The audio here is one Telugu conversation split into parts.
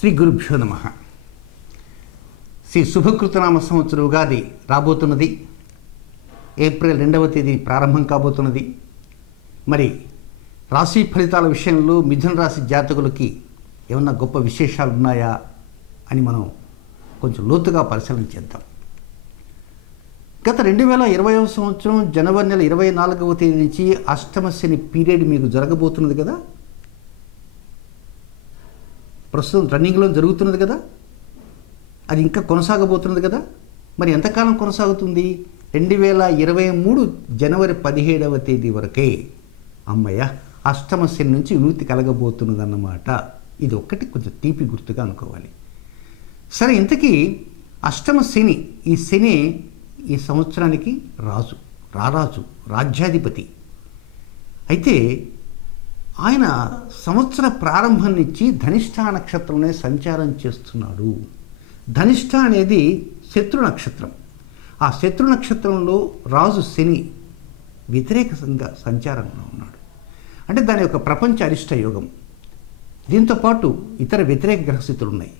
శ్రీ గురుభ్యో నమః. శ్రీ శుభకృతనామ సంవత్సరం ఉగాది రాబోతున్నది. ఏప్రిల్ 2వ తేదీ ప్రారంభం కాబోతున్నది. మరి రాశి ఫలితాల విషయంలో మిథున రాశి జాతకులకి ఏమన్నా గొప్ప విశేషాలు ఉన్నాయా అని మనం కొంచెం లోతుగా పరిశీలన చేద్దాం. గత 2020వ సంవత్సరం జనవరి నెల 24వ తేదీ నుంచి అష్టమ శని పీరియడ్ మీకు జరగబోతున్నది కదా. ప్రస్తుతం రన్నింగ్లో జరుగుతున్నది కదా, అది ఇంకా కొనసాగబోతున్నది కదా. మరి ఎంతకాలం కొనసాగుతుంది? 2023 జనవరి 17వ తేదీ వరకే. అమ్మయ్య, అష్టమ శని నుంచి విముక్తి కలగబోతున్నదన్నమాట. ఇది ఒక్కటి కొంచెం తీపి గుర్తుగా అనుకోవాలి. సరే, ఇంతకీ అష్టమ శని, ఈ శని ఈ సంవత్సరానికి రారాజు, రాజ్యాధిపతి. అయితే ఆయన సంవత్సర ప్రారంభం నుంచి ధనిష్ఠ నక్షత్రంలో సంచారం చేస్తున్నాడు. ధనిష్ఠ అనేది శత్రు నక్షత్రం. ఆ శత్రు నక్షత్రంలో రాజు శని వ్యతిరేకంగా సంచారంలో ఉన్నాడు. అంటే దాని యొక్క ప్రపంచ అరిష్ట యోగం. దీంతోపాటు ఇతర వ్యతిరేక గ్రహస్థితులు ఉన్నాయి.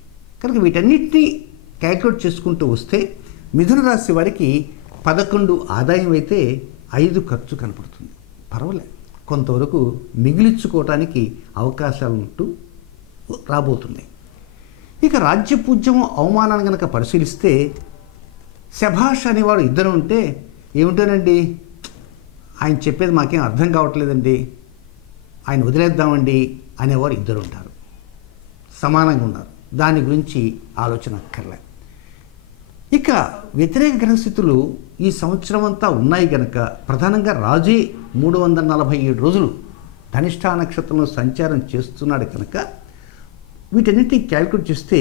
కనుక వీటన్నిటినీ క్యాల్కులేట్ చేసుకుంటూ వస్తే మిథున రాశి వారికి 11 ఆదాయం అయితే 5 ఖర్చు కనపడుతుంది. పర్వాలేదు, కొంతవరకు మిగిలించుకోవటానికి అవకాశాలుంటూ రాబోతున్నాయి. ఇక రాజ్యపూజ్యము అవమానాన్ని కనుక పరిశీలిస్తే శభాష్ అనేవాడు ఇద్దరు ఉంటే ఏమిటోనండి, ఆయన చెప్పేది మాకేం అర్థం కావట్లేదండి, ఆయన వదిలేద్దామండి అనేవారు ఇద్దరు ఉంటారు. సమానంగా ఉన్నారు. దాని గురించి ఆలోచన అక్కర్లే. ఇక వ్యతిరేక గ్రహస్థితులు ఈ సంవత్సరం అంతా ఉన్నాయి కనుక ప్రధానంగా రాజే 347 రోజులు ధనిష్ఠ నక్షత్రంలో సంచారం చేస్తున్నాడు కనుక వీటన్నిటిని క్యాల్కులేట్ చేస్తే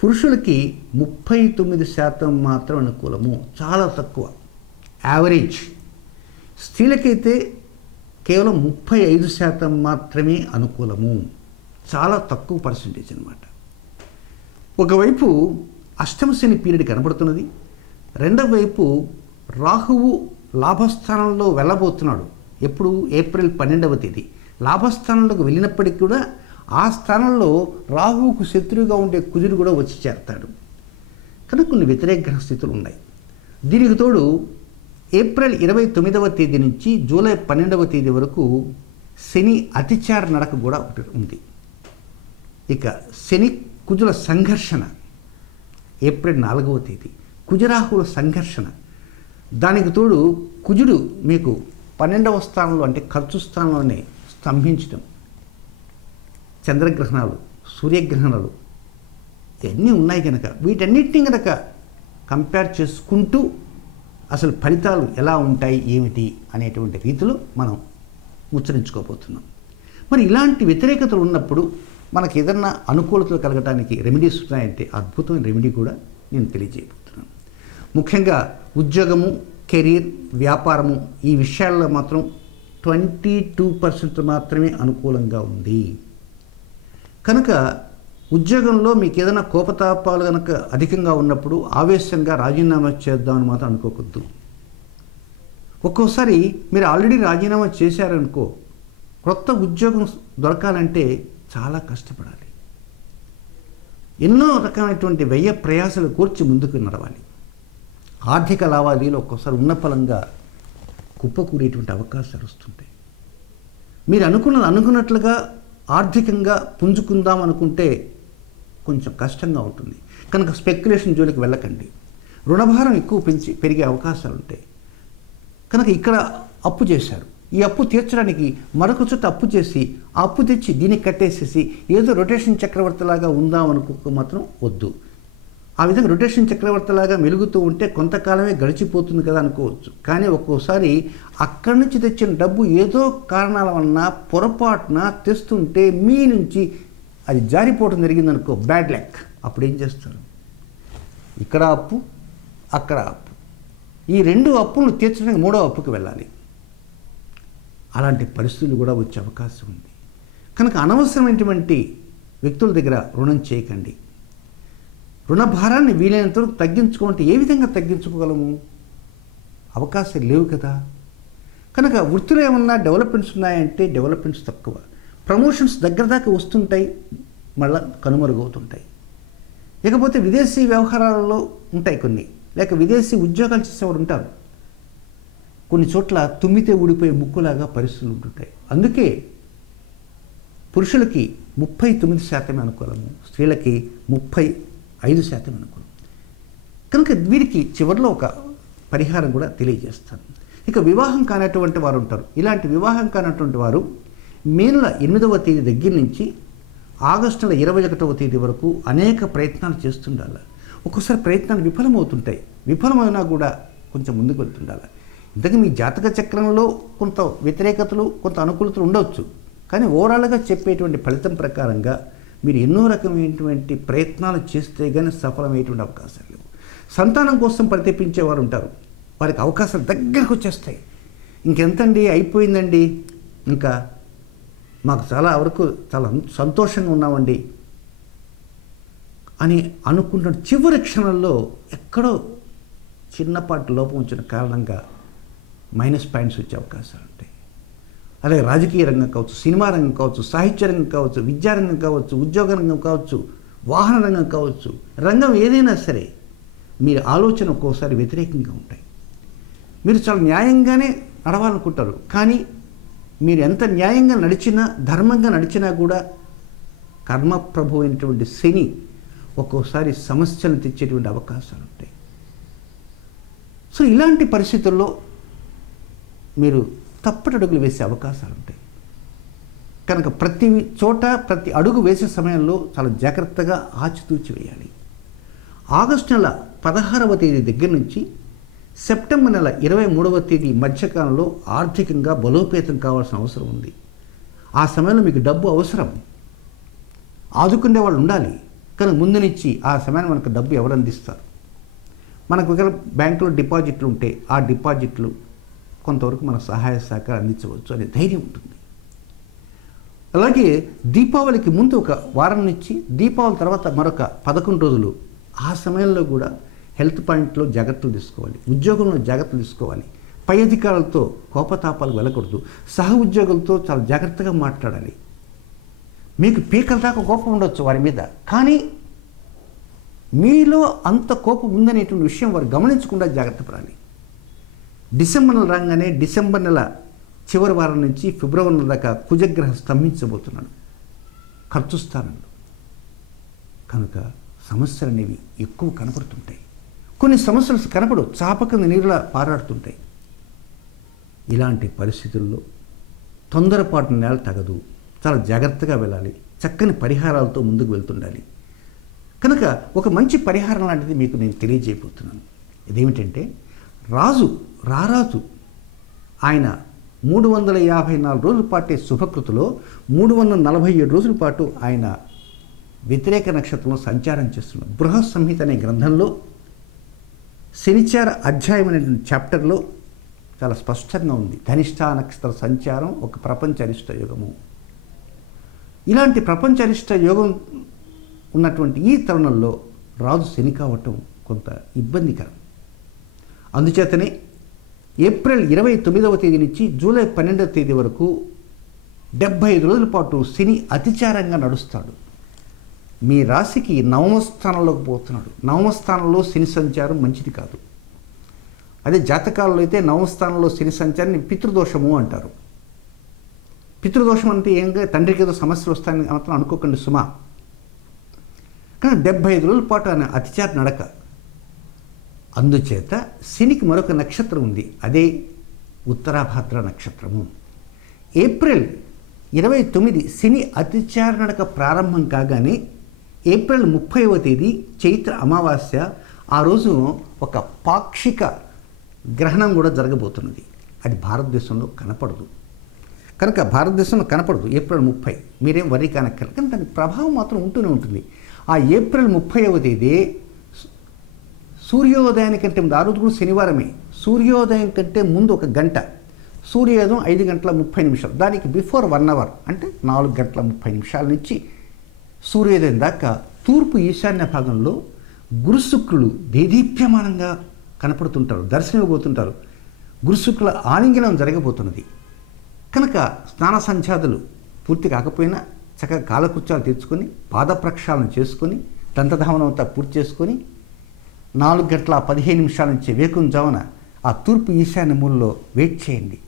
పురుషులకి 39% మాత్రం అనుకూలము, చాలా తక్కువ యావరేజ్. స్త్రీలకైతే కేవలం 35% మాత్రమే అనుకూలము, చాలా తక్కువ పర్సెంటేజ్ అన్నమాట. ఒకవైపు అష్టమ శని పీరియడ్ కనబడుతున్నది, రెండవ వైపు రాహువు లాభస్థానంలో వెళ్ళబోతున్నాడు. ఎప్పుడు? ఏప్రిల్ 12వ తేదీ. లాభస్థానంలోకి వెళ్ళినప్పటికీ కూడా ఆ స్థానంలో రాహువుకు శత్రువుగా ఉండే కుజుడు కూడా వచ్చి చేరతాడు. కనుక కొన్ని వ్యతిరేక గ్రహస్థితులు ఉన్నాయి. దీనికి తోడు ఏప్రిల్ 29వ తేదీ నుంచి జూలై 12వ తేదీ వరకు శని అతిచార నడక కూడా ఉంది. ఇక శని కుజుల సంఘర్షణ ఏప్రిల్ 4వ తేదీ, కుజరాహువుల సంఘర్షణ. దానికి తోడు కుజుడు మీకు 12వ స్థానంలో అంటే ఖర్చు స్థానంలోనే స్తంభించడం, చంద్రగ్రహణాలు, సూర్యగ్రహణాలు ఇవన్నీ ఉన్నాయి కనుక వీటన్నిటిని కనుక కంపేర్ చేసుకుంటూ అసలు ఫలితాలు ఎలా ఉంటాయి ఏమిటి అనేటువంటి రీతిలో మనం ముచ్చరించుకోబోతున్నాం. మరి ఇలాంటి వ్యతిరేకతలు ఉన్నప్పుడు మనకి ఏదన్నా అనుకూలతలు కలగడానికి రెమెడీస్ ఉన్నాయంటే అద్భుతమైన రెమెడీ కూడా నేను తెలియజేయబోతున్నాను. ముఖ్యంగా ఉద్యోగము, కెరీర్, వ్యాపారము ఈ విషయాల్లో మాత్రం 22% మాత్రమే అనుకూలంగా ఉంది. కనుక ఉద్యోగంలో మీకు ఏదైనా కోపతాపాలు కనుక అధికంగా ఉన్నప్పుడు ఆవేశంగా రాజీనామా చేద్దామని మాత్రం అనుకోవద్దు. ఒక్కోసారి మీరు ఆల్రెడీ రాజీనామా చేశారనుకో, కొత్త ఉద్యోగం దొరకాలంటే చాలా కష్టపడాలి. ఎన్నో రకమైనటువంటి వ్యయ ప్రయాసాలు కూర్చి ముందుకు నడవాలి. ఆర్థిక లావాదేవీలు ఒక్కోసారి ఉన్నపలంగా కుప్పకూరేటువంటి అవకాశాలు వస్తుంటాయి. మీరు అనుకున్నట్లుగా ఆర్థికంగా పుంజుకుందాం అనుకుంటే కొంచెం కష్టంగా ఉంటుంది. కనుక స్పెక్యులేషన్ జోలికి వెళ్ళకండి. రుణభారం ఎక్కువ పెరిగే అవకాశాలు ఉంటాయి. కనుక ఇక్కడ అప్పు చేశారు, ఈ అప్పు తీర్చడానికి మరొక చోట అప్పు చేసి ఆ అప్పు తెచ్చి దీనికి కట్టేసేసి ఏదో రొటేషన్ చక్రవర్తిలాగా ఉందాం అనుకో మాత్రం వద్దు. ఆ విధంగా రొటేషన్ చక్రవర్తిలాగా మెలుగుతూ ఉంటే కొంతకాలమే గడిచిపోతుంది కదా అనుకోవచ్చు. కానీ ఒక్కోసారి అక్కడి నుంచి తెచ్చిన డబ్బు ఏదో కారణాల వలన పొరపాటున తెస్తుంటే మీ నుంచి అది జారిపోవడం జరిగిందనుకో, బ్యాడ్ లక్. అప్పుడు ఏం చేస్తారు? ఇక్కడ అప్పు, అక్కడ అప్పు, ఈ 2 అప్పులను తీర్చడానికి 3వ అప్పుకి వెళ్ళాలి. అలాంటి పరిస్థితులు కూడా వచ్చే అవకాశం ఉంది. కనుక అనవసరమైనటువంటి వ్యక్తుల దగ్గర రుణం చేయకండి. రుణభారాన్ని వీలైనంత వరకు తగ్గించుకోవాలంటే ఏ విధంగా తగ్గించుకోగలము? అవకాశాలు లేవు కదా. కనుక వృత్తిలో ఏమన్నా డెవలప్మెంట్స్ ఉన్నాయంటే డెవలప్మెంట్స్ తక్కువ. ప్రమోషన్స్ దగ్గర దాకా వస్తుంటాయి, మళ్ళీ కనుమరుగవుతుంటాయి. ఇకపోతే విదేశీ వ్యవహారాలలో ఉంటాయి కొన్ని, లేక విదేశీ ఉద్యోగాలు చేసేవారు ఉంటారు. కొన్ని చోట్ల తుమ్మితే ఊడిపోయే ముక్కులాగా పరిస్థితులు ఉంటుంటాయి. అందుకే పురుషులకి 39% అనుకూలము, స్త్రీలకి 35% అనుకూలం. కనుక వీరికి చివరిలో ఒక పరిహారం కూడా తెలియజేస్తాను. ఇక వివాహం కానటువంటి వారు ఉంటారు. ఇలాంటి వివాహం కానటువంటి వారు మే నెల 8వ తేదీ దగ్గర నుంచి ఆగస్టు నెల 21వ తేదీ వరకు అనేక ప్రయత్నాలు చేస్తుండాలి. ఒక్కోసారి ప్రయత్నాలు విఫలమవుతుంటాయి. విఫలమైనా కూడా కొంచెం ముందుకు వెళ్తుండాలి. ఇంతకీ మీ జాతక చక్రంలో కొంత వ్యతిరేకతలు, కొంత అనుకూలతలు ఉండవచ్చు. కానీ ఓవరాల్గా చెప్పేటువంటి ఫలితం ప్రకారంగా మీరు ఎన్నో రకమైనటువంటి ప్రయత్నాలు చేస్తే కానీ సఫలమయ్యేటువంటి అవకాశాలు లేవు. సంతానం కోసం పరితపించేవారు ఉంటారు. వారికి అవకాశాలు దగ్గరకు వచ్చేస్తాయి. ఇంకెంతండి, అయిపోయిందండి, ఇంకా మాకు చాలా వరకు చాలా సంతోషంగా ఉన్నామండి అని అనుకుంటున్న చివరి క్షణంలో ఎక్కడో చిన్నపాటి లోపం వచ్చిన కారణంగా మైనస్ పాయింట్స్ వచ్చే అవకాశాలు ఉంటాయి. అలాగే రాజకీయ రంగం కావచ్చు, సినిమా రంగం కావచ్చు, సాహిత్య రంగం కావచ్చు, విద్యారంగం కావచ్చు, ఉద్యోగ రంగం కావచ్చు, వాహన రంగం కావచ్చు, రంగం ఏదైనా సరే మీరు ఆలోచన ఒక్కోసారి వ్యతిరేకంగా ఉంటాయి. మీరు చాలా న్యాయంగానే నడవాలనుకుంటారు. కానీ మీరు ఎంత న్యాయంగా నడిచినా, ధర్మంగా నడిచినా కూడా కర్మప్రభు అయినటువంటి శని ఒక్కోసారి సమస్యలు తెచ్చేటువంటి అవకాశాలు ఉంటాయి. సో ఇలాంటి పరిస్థితుల్లో మీరు తప్పటడుగులు వేసే అవకాశాలు ఉంటాయి. కనుక ప్రతి చోట ప్రతి అడుగు వేసే సమయంలో చాలా జాగ్రత్తగా ఆచితూచి వేయాలి. ఆగస్టు నెల 16వ తేదీ దగ్గర నుంచి సెప్టెంబర్ నెల 23వ తేదీ మధ్యకాలంలో ఆర్థికంగా బలోపేతం కావాల్సిన అవసరం ఉంది. ఆ సమయంలో మీకు డబ్బు అవసరం, ఆదుకునే వాళ్ళు ఉండాలి. కానీ ముందునిచ్చి ఆ సమయాన్ని మనకు డబ్బు ఎవరు అందిస్తారు? మనకు ఒకవేళ బ్యాంకులో డిపాజిట్లు ఉంటే ఆ డిపాజిట్లు కొంతవరకు మన సహాయ సహకారం అందించవచ్చు అనే ధైర్యం ఉంటుంది. అలాగే దీపావళికి ముందు ఒక వారం నుంచి దీపావళి తర్వాత మరొక 11 రోజులు, ఆ సమయంలో కూడా హెల్త్ పాయింట్లో జాగ్రత్తలు తీసుకోవాలి, ఉద్యోగంలో జాగ్రత్తలు తీసుకోవాలి, పై అధికారులతో కోపతాపాలకు వెళ్ళకూడదు, సహ ఉద్యోగులతో చాలా జాగ్రత్తగా మాట్లాడాలి. మీకు పీకల దాకా కోపం ఉండొచ్చు వారి మీద, కానీ మీలో అంత కోపం ఉందనేటువంటి విషయం వారు గమనించకుండా జాగ్రత్త పడాలి. డిసెంబర్ నెల రాగానే డిసెంబర్ నెల చివరి వారం నుంచి ఫిబ్రవరి నెల దాకా కుజగ్రహం స్తంభించబోతున్నాడు ఖర్చు స్థానంలో. కనుక సమస్యలు అనేవి ఎక్కువ కనపడుతుంటాయి. కొన్ని సమస్యలు కనపడవు, చాపకింద నీరులా పారాడుతుంటాయి. ఇలాంటి పరిస్థితుల్లో తొందరపాటు నేల తగదు, చాలా జాగ్రత్తగా వెళ్ళాలి, చక్కని పరిహారాలతో ముందుకు వెళ్తుండాలి. కనుక ఒక మంచి పరిహారం లాంటిది మీకు నేను తెలియజేయబోతున్నాను. ఇదేమిటంటే, రారాజు ఆయన 354 రోజుల పాటే శుభకృతిలో 347 రోజుల పాటు ఆయన వ్యతిరేక నక్షత్రంలో సంచారం చేస్తున్నాడు. బృహత్ సంహిత అనే గ్రంథంలో శనిచార అధ్యాయం అనేటువంటి చాప్టర్లో చాలా స్పష్టంగా ఉంది. ధనిష్ట నక్షత్ర సంచారం ఒక ప్రపంచ అరిష్ట యోగము. ఇలాంటి ప్రపంచ అరిష్ట యోగం ఉన్నటువంటి ఈ తరుణంలో రాజు శని కావటం కొంత ఇబ్బందికరం. అందుచేతనే ఏప్రిల్ 29వ తేదీ నుంచి జూలై 12వ తేదీ వరకు 75 రోజుల పాటు శని అతిచారంగా నడుస్తాడు. మీ రాశికి 9వ స్థానంలోకి పోతున్నాడు. 9వ స్థానంలో శని సంచారం మంచిది కాదు. అదే జాతకాలలో అయితే 9వ స్థానంలో శని సంచారాన్ని పితృదోషము అంటారు. పితృదోషం అంటే ఏంగా తండ్రికి ఏదో సమస్యలు వస్తాయని మాత్రం అనుకోకండి సుమా. కానీ 75 రోజుల పాటు ఆయన అతిచార నడక. అందుచేత శనికి మరొక నక్షత్రం ఉంది, అదే ఉత్తరాభాద్ర నక్షత్రము. ఏప్రిల్ 29 శని అతిచార నడక ప్రారంభం కాగానే ఏప్రిల్ 30వ తేదీ చైత్ర అమావాస్య, ఆ రోజు ఒక పాక్షిక గ్రహణం కూడా జరగబోతున్నది. అది భారతదేశంలో కనపడదు. కనుక భారతదేశంలో కనపడదు ఏప్రిల్ 30. మీరేం వరి కానక్కర్లేదు, కానీ దాని ప్రభావం మాత్రం ఉంటూనే ఉంటుంది. ఆ ఏప్రిల్ 30వ తేదీ సూర్యోదయానికంటే ముందు, ఆ రోజు కూడా శనివారమే, సూర్యోదయం కంటే ముందు ఒక గంట, సూర్యోదయం 5:30 దానికి బిఫోర్ 1 అవర్ అంటే 4:30 నుంచి సూర్యోదయం దాకా తూర్పు ఈశాన్య భాగంలో గురుశుక్రులు దేదీప్యమానంగా కనపడుతుంటారు, దర్శనమివ్వబోతుంటారు. గురుశుక్రుల ఆలింగనం జరగబోతున్నది. కనుక స్నాన సంధ్యాదులు పూర్తి కాకపోయినా చక్కగా కాలకృత్యాలు తీర్చుకొని పాద ప్రక్షాళన చేసుకొని దంతధావనం అంతా పూర్తి చేసుకొని 4:15 నుంచి వేకువజామున ఆ తూర్పు ఈశాన్య మూలలో వెయిట్ చేయండి.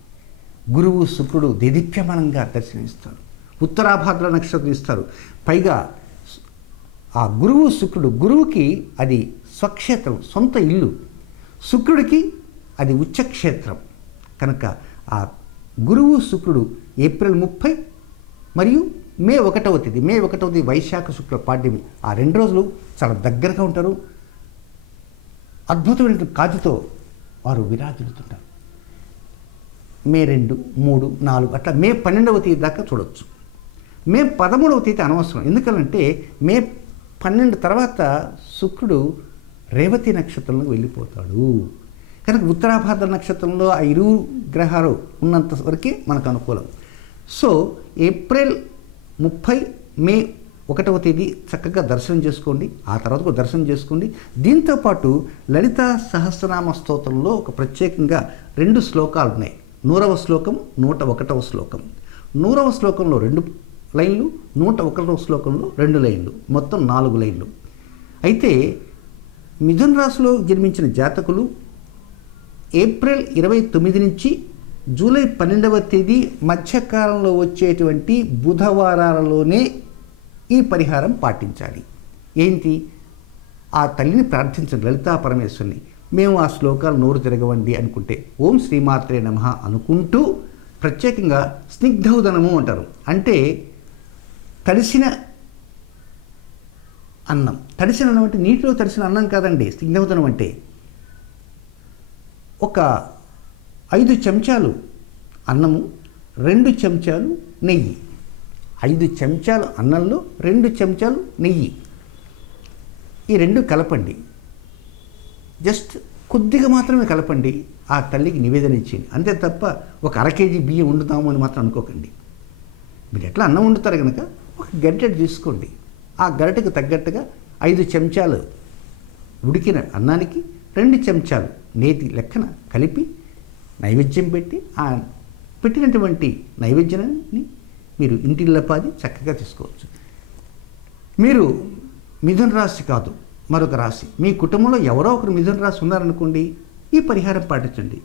గురువు శుక్రుడు దేదీప్యమానంగా దర్శనమిస్తారు. ఉత్తరాభాద్ర నక్షత్రం ఇస్తారు. పైగా ఆ గురువు శుక్రుడు, గురువుకి అది స్వక్షేత్రం, సొంత ఇల్లు. శుక్రుడికి అది ఉచ్చక్షేత్రం. కనుక ఆ గురువు శుక్రుడు ఏప్రిల్ 30 మరియు మే 1వ తేదీ, మే 1వ తేదీ వైశాఖ శుక్ల పాడ్యమి, ఆ 2 రోజులు చాలా దగ్గరగా ఉంటారు. అద్భుతమైన కాంతితో వారు విరాజిల్లుతుంటారు. మే 2, 3, 4 అట్లా మే 12వ తేదీ దాకా చూడవచ్చు. మే 13వ తేదీ అనవసరం. ఎందుకంటే మే 12 తర్వాత శుక్రుడు రేవతి నక్షత్రంలోకి వెళ్ళిపోతాడు. కనుక ఉత్తరాభాద్ర నక్షత్రంలో ఆ ఇరు గ్రహాలు ఉన్నంత వరకే మనకు అనుకూలం. సో ఏప్రిల్ 30, మే 1వ తేదీ చక్కగా దర్శనం చేసుకోండి. ఆ తర్వాత కూడా దర్శనం చేసుకోండి. దీంతోపాటు లలిత సహస్రనామ స్తోత్రంలో ఒక ప్రత్యేకంగా 2 శ్లోకాలు ఉన్నాయి. 100వ శ్లోకం, 101వ శ్లోకం. 100వ శ్లోకంలో 2 లైన్లు, 101వ శ్లోకంలో 2 లైన్లు, మొత్తం 4 లైన్లు. అయితే మిథున రాశిలో జన్మించిన జాతకులు ఏప్రిల్ 29 నుంచి జూలై 12వ తేదీ మధ్యకాలంలో వచ్చేటువంటి బుధవారాలలోనే ఈ పరిహారం పాటించాలి. ఏంటి? ఆ తల్లిని ప్రార్థించండి, లలితా పరమేశ్వరిని. మేము ఆ శ్లోకాలు నోరు తిరగవండి అనుకుంటే ఓం శ్రీమాత్రే నమః అనుకుంటూ ప్రత్యేకంగా స్నిగ్ధౌదనము అంటారు. అంటే తడిసిన అన్నం. తడిసిన అన్నం అంటే నీటిలో తడిసిన అన్నం కాదండి. స్నిగ్ధౌదనం అంటే ఒక 5 చెంచాలు అన్నము, 2 చెంచాలు నెయ్యి. 5 చెంచాలు అన్నంలో 2 చెంచాలు నెయ్యి. ఈ 2 కలపండి. జస్ట్ కొద్దిగా మాత్రమే కలపండి. ఆ తల్లికి నివేదన ఇచ్చేయండి. అంతే తప్ప ఒక 1/2 కేజీ బియ్యం వండుతాము అని మాత్రం అనుకోకండి. మీరు ఎట్లా అన్నం వండుతారు కనుక ఒక గరిటె తీసుకోండి. ఆ గరిటెకు తగ్గట్టుగా 5 చెంచాలు ఉడికిన అన్నానికి 2 చెంచాలు నేతి లెక్కన కలిపి నైవేద్యం పెట్టి ఆ పెట్టినటువంటి నైవేద్యాన్ని మీరు ఇంటిల్లపాది చక్కగా తీసుకోవచ్చు. మీరు మిథున రాశి కాదు, మరొక రాశి, మీ కుటుంబంలో ఎవరో ఒకరు మిథున రాశి ఉన్నారనుకోండి, ఈ పరిహారం పాటించండి.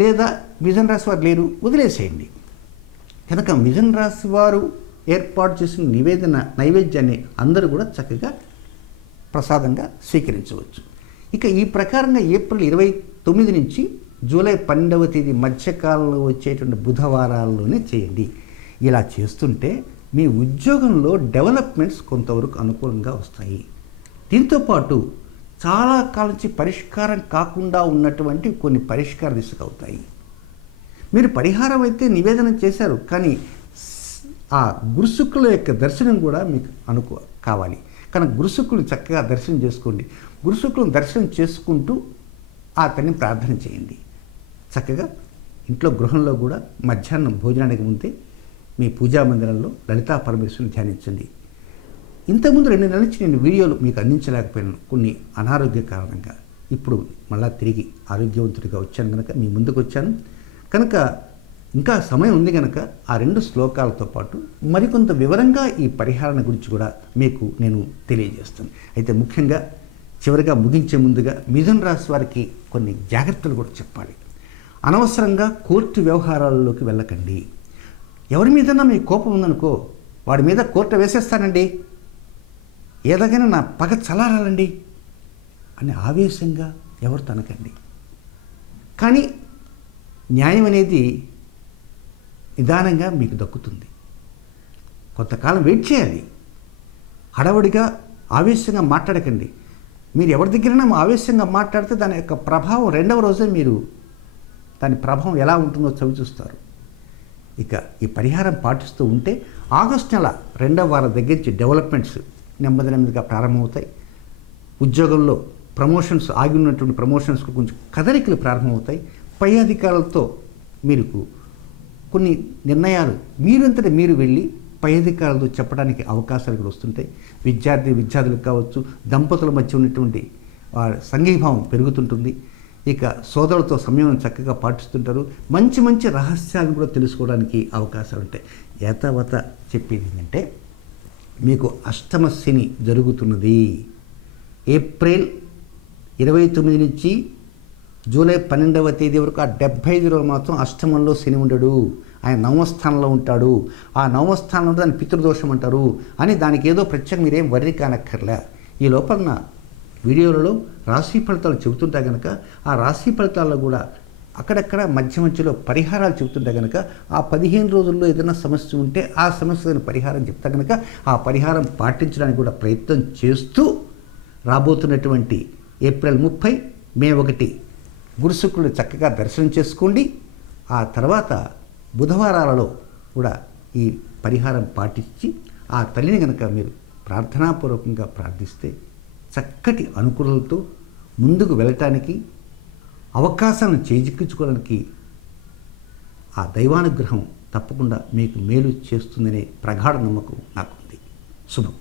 లేదా మిథున రాశి వారు లేరు, వదిలేసేయండి. కనుక మిథున రాశి వారు ఏర్పాటు చేసిన నైవేద్యాన్ని అందరూ కూడా చక్కగా ప్రసాదంగా స్వీకరించవచ్చు. ఇక ఈ ప్రకారంగా ఏప్రిల్ 29 నుంచి జూలై 12వ తేదీ మధ్యకాలంలో వచ్చేటువంటి బుధవారాల్లోనే చేయండి. ఇలా చేస్తుంటే మీ ఉద్యోగంలో డెవలప్మెంట్స్ కొంతవరకు అనుకూలంగా వస్తాయి. దీంతోపాటు చాలా కాలం నుంచి పరిష్కారం కాకుండా ఉన్నటువంటి కొన్ని పరిష్కార దిశగా అవుతాయి. మీరు పరిహారం అయితే నివేదన చేశారు, కానీ ఆ గురుశుక్రుల యొక్క దర్శనం కూడా మీకు కావాలి. కనుక గురుశుక్రులు చక్కగా దర్శనం చేసుకోండి. గురుశుక్రులను దర్శనం చేసుకుంటూ ఆ తల్లిని ప్రార్థన చేయండి. చక్కగా ఇంట్లో గృహంలో కూడా మధ్యాహ్నం భోజనానికి ముందే మీ పూజా మందిరంలో లలితా పరమేశ్వరుని ధ్యానించండి. ఇంతకుముందు 2 నెలల నుంచి నేను వీడియోలు మీకు అందించలేకపోయాను కొన్ని అనారోగ్య కారణంగా. ఇప్పుడు మళ్ళా తిరిగి ఆరోగ్యవంతుడిగా వచ్చాను కనుక మీ ముందుకు వచ్చాను. కనుక ఇంకా సమయం ఉంది కనుక ఆ 2 శ్లోకాలతో పాటు మరికొంత వివరంగా ఈ పరిహారాన్ని గురించి కూడా మీకు నేను తెలియజేస్తాను. అయితే ముఖ్యంగా చివరిగా ముగించే ముందుగా మిథున రాశి వారికి కొన్ని జాగ్రత్తలు కూడా చెప్పాలి. అనవసరంగా కోర్టు వ్యవహారాల్లోకి వెళ్ళకండి. ఎవరి మీదన్నా మీ కోపం ఉందనుకో, వాడి మీద కోర్టు వేసేస్తానండి, ఏదైనా నా పగ చల్లారాలండి అని ఆవేశంగా ఎవరు తనకండి. కానీ న్యాయం అనేది నిదానంగా మీకు దక్కుతుంది. కొంతకాలం వెయిట్ చేయాలి. హడావుడిగా ఆవేశంగా మాట్లాడకండి. మీరు ఎవరి దగ్గరైనా ఆవేశంగా మాట్లాడితే దాని యొక్క ప్రభావం 2వ రోజే మీరు దాని ప్రభావం ఎలా ఉంటుందో చవి చూస్తారు. ఇక ఈ పరిహారం పాటిస్తూ ఉంటే ఆగస్టు నెల 2వ వారం దగ్గర నుంచి డెవలప్మెంట్స్ నెమ్మదిగా ప్రారంభమవుతాయి. ఉద్యోగంలో ప్రమోషన్స్, ఆగి ఉన్నటువంటి ప్రమోషన్స్కు కొంచెం కదలికలు ప్రారంభమవుతాయి. పై అధికారులతో మీరు కొన్ని నిర్ణయాలు మీరంతటా మీరు వెళ్ళి పై అధికారులతో చెప్పడానికి అవకాశాలు కూడా వస్తుంటాయి. విద్యార్థులకు కావచ్చు, దంపతుల మధ్య ఉన్నటువంటి సంఘీభావం పెరుగుతుంటుంది. ఇక సోదరులతో సమయం చక్కగా పాటిస్తుంటారు. మంచి రహస్యాలను కూడా తెలుసుకోవడానికి అవకాశాలు ఉంటాయి. ఏతావత చెప్పేది ఏంటంటే, మీకు అష్టమ శని జరుగుతున్నది. ఏప్రిల్ 29 నుంచి జూలై 12వ తేదీ వరకు ఆ 75 రోజులు మాత్రం అష్టమంలో శని ఉండడు, ఆయన నవమస్థానంలో ఉంటాడు. ఆ నవమస్థానంలో దాన్ని పితృదోషం అంటారు అని దానికి ఏదో ప్రత్యేకంగా మీరేం వర్రీ కానక్కర్లే. ఈ లోపల వీడియోలలో రాశి ఫలితాలు చెబుతుంటే కనుక ఆ రాశి ఫలితాల్లో కూడా అక్కడక్కడ మధ్య మధ్యలో పరిహారాలు చెబుతుంటే కనుక ఆ 15 రోజుల్లో ఏదైనా సమస్య ఉంటే ఆ సమస్యను పరిహారం చెప్తా కనుక ఆ పరిహారం పాటించడానికి కూడా ప్రయత్నం చేస్తూ రాబోతున్నటువంటి ఏప్రిల్ 30, మే 1 గురు శుక్రుడు చక్కగా దర్శనం చేసుకోండి. ఆ తర్వాత బుధవారాలలో కూడా ఈ పరిహారం పాటించి ఆ తల్లిని కనుక మీరు ప్రార్థనాపూర్వకంగా ప్రార్థిస్తే చక్కటి అనుకూలతతో ముందుకు వెళ్ళటానికి అవకాశాలను చేజిక్కించుకోవడానికి ఆ దైవానుగ్రహం తప్పకుండా మీకు మేలు చేస్తుందనే ప్రగాఢ నమ్మకం నాకుంది. శుభం.